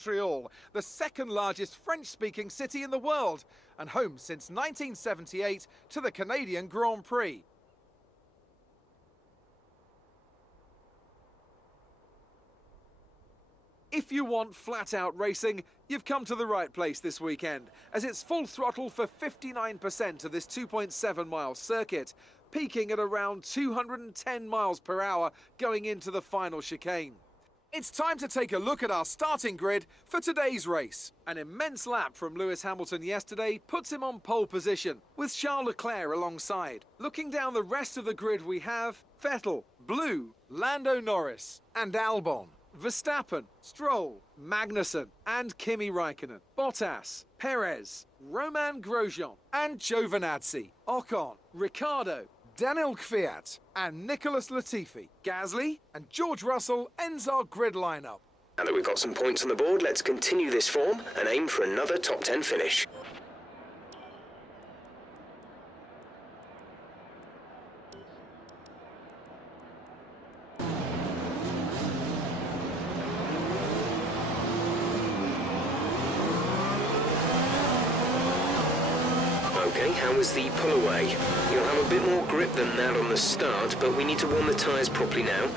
Montreal, the second largest French-speaking city in the world, and home since 1978 to the Canadian Grand Prix. If you want flat-out racing, you've come to the right place this weekend, as it's full throttle for 59% of this 2.7-mile circuit, peaking at around 210 miles per hour going into the final chicane. It's time to take a look at our starting grid for today's race. An immense lap from Lewis Hamilton yesterday puts him on pole position, with Charles Leclerc alongside. Looking down the rest of the grid we have Vettel, Blue, Lando Norris and Albon, Verstappen, Stroll, Magnussen and Kimi Raikkonen, Bottas, Perez, Romain Grosjean and Giovinazzi, Ocon, Ricciardo, Daniel Kvyat and Nicholas Latifi. Gasly and George Russell ends our grid lineup. Now that we've got some points on the board, let's continue this form and aim for another top 10 finish. Okay, how was the pull away? You'll have a bit more grip than that on the start, but we need to warm the tyres properly now.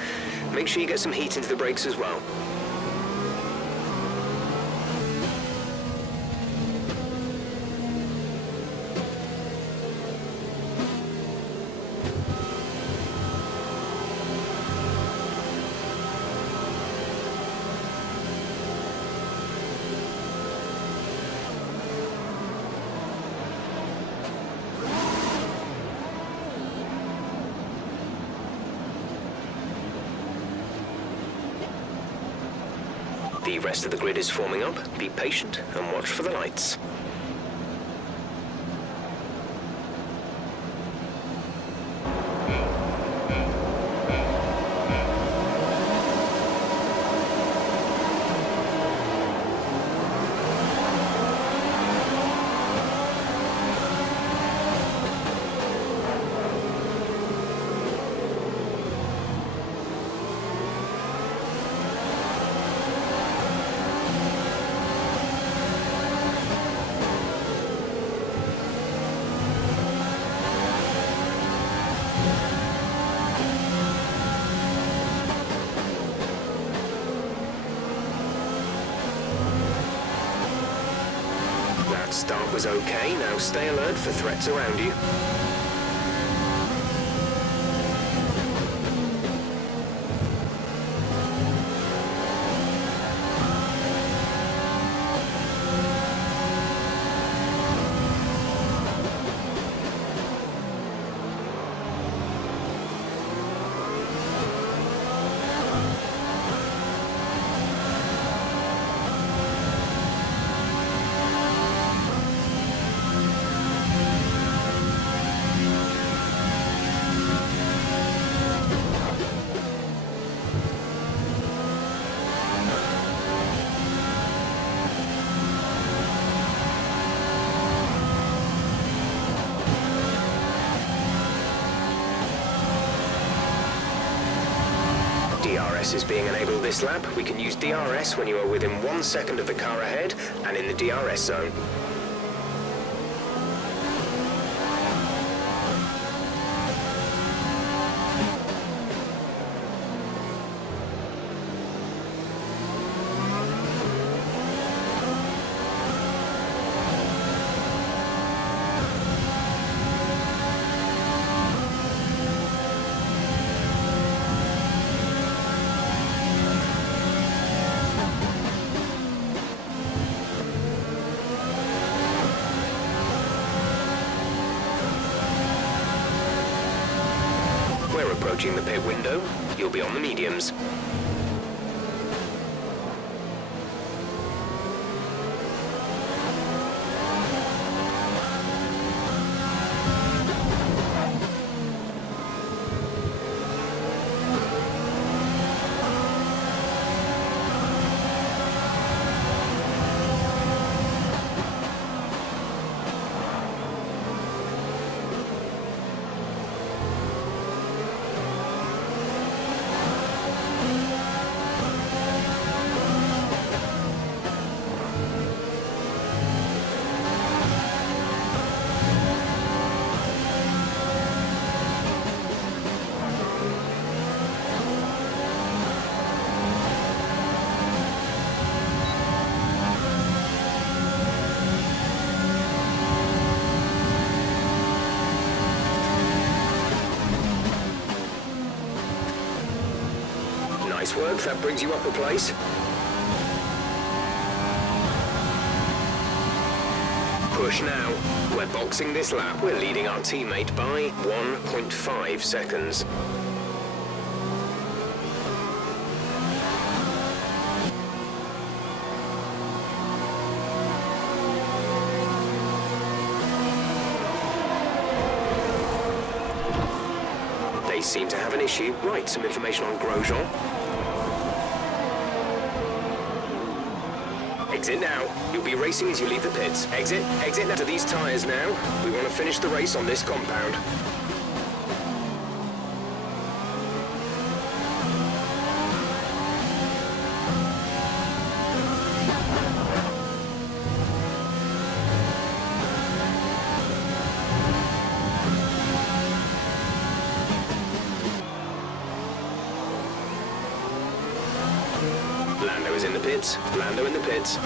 Make sure you get some heat into the brakes as well. The rest of the grid is forming up. Be patient and watch for the lights. Start was okay, now stay alert for threats around you. DRS is being enabled this lap. We can use DRS when you are within 1 second of the car ahead and in the DRS zone. Approaching the pit window, you'll be on the mediums. Nice work, that brings you up a place. Push now. We're boxing this lap. We're leading our teammate by 1.5 seconds. They seem to have an issue. Right, some information on Grosjean. Exit now. You'll be racing as you leave the pits. Exit now to these tyres now. We want to finish the race on this compound. Lando is in the pits. Lando in the pits.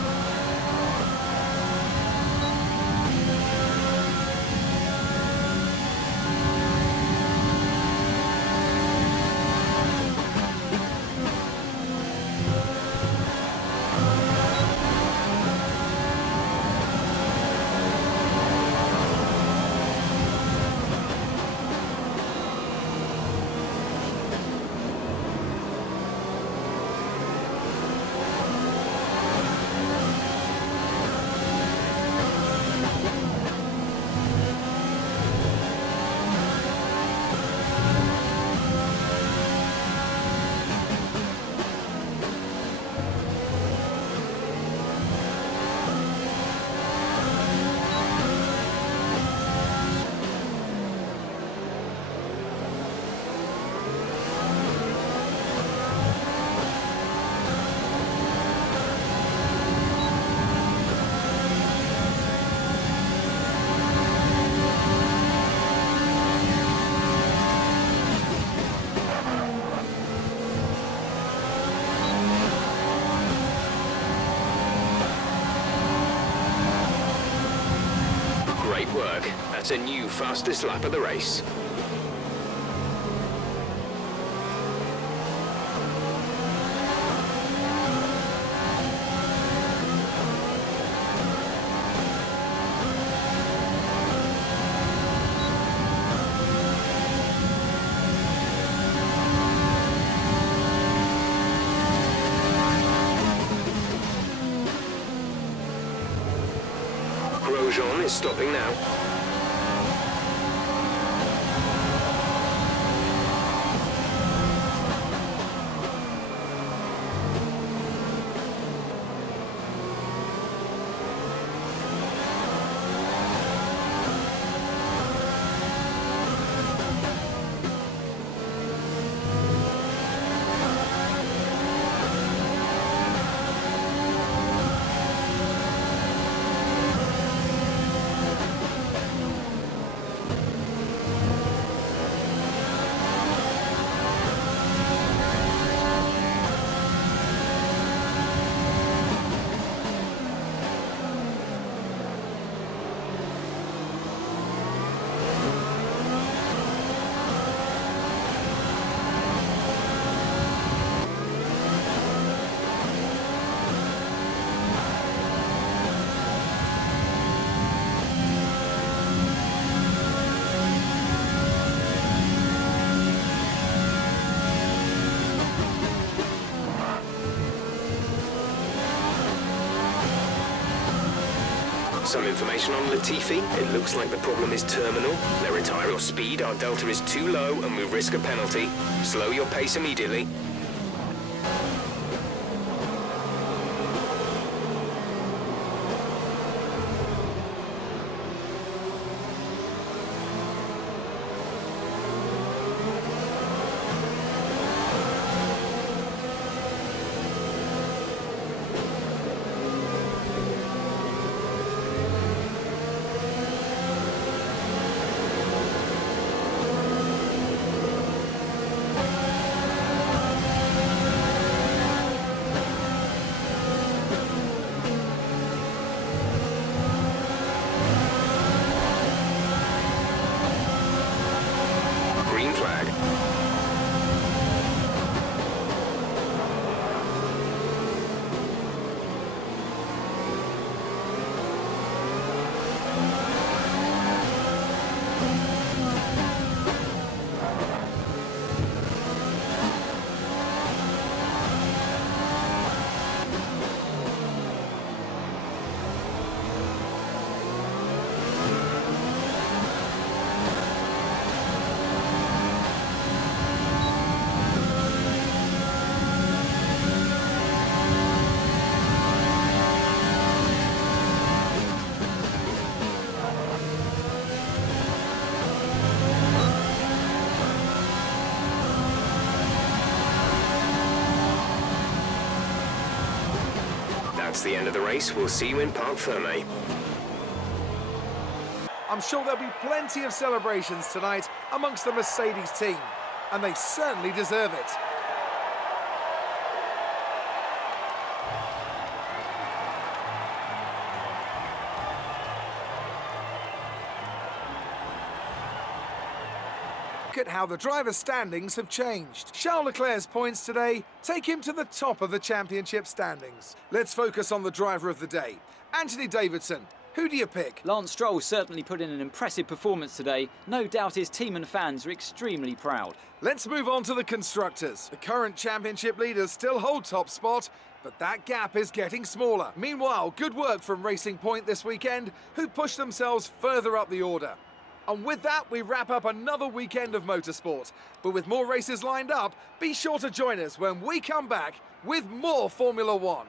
Great work. That's a new fastest lap of the race. Grosjean is stopping now. Some information on Latifi. It looks like the problem is terminal. They're retiring your speed, our delta is too low, and we risk a penalty. Slow your pace immediately. That's the end of the race. We'll see you in Parc Fermé. I'm sure there'll be plenty of celebrations tonight amongst the Mercedes team, and they certainly deserve it. Look at how the driver's standings have changed. Charles Leclerc's points today take him to the top of the championship standings. Let's focus on the driver of the day, Anthony Davidson. Who do you pick? Lance Stroll certainly put in an impressive performance today. No doubt his team and fans are extremely proud. Let's move on to the constructors. The current championship leaders still hold top spot, but that gap is getting smaller. Meanwhile, good work from Racing Point this weekend, who pushed themselves further up the order. And with that, we wrap up another weekend of motorsport. But with more races lined up, be sure to join us when we come back with more Formula One.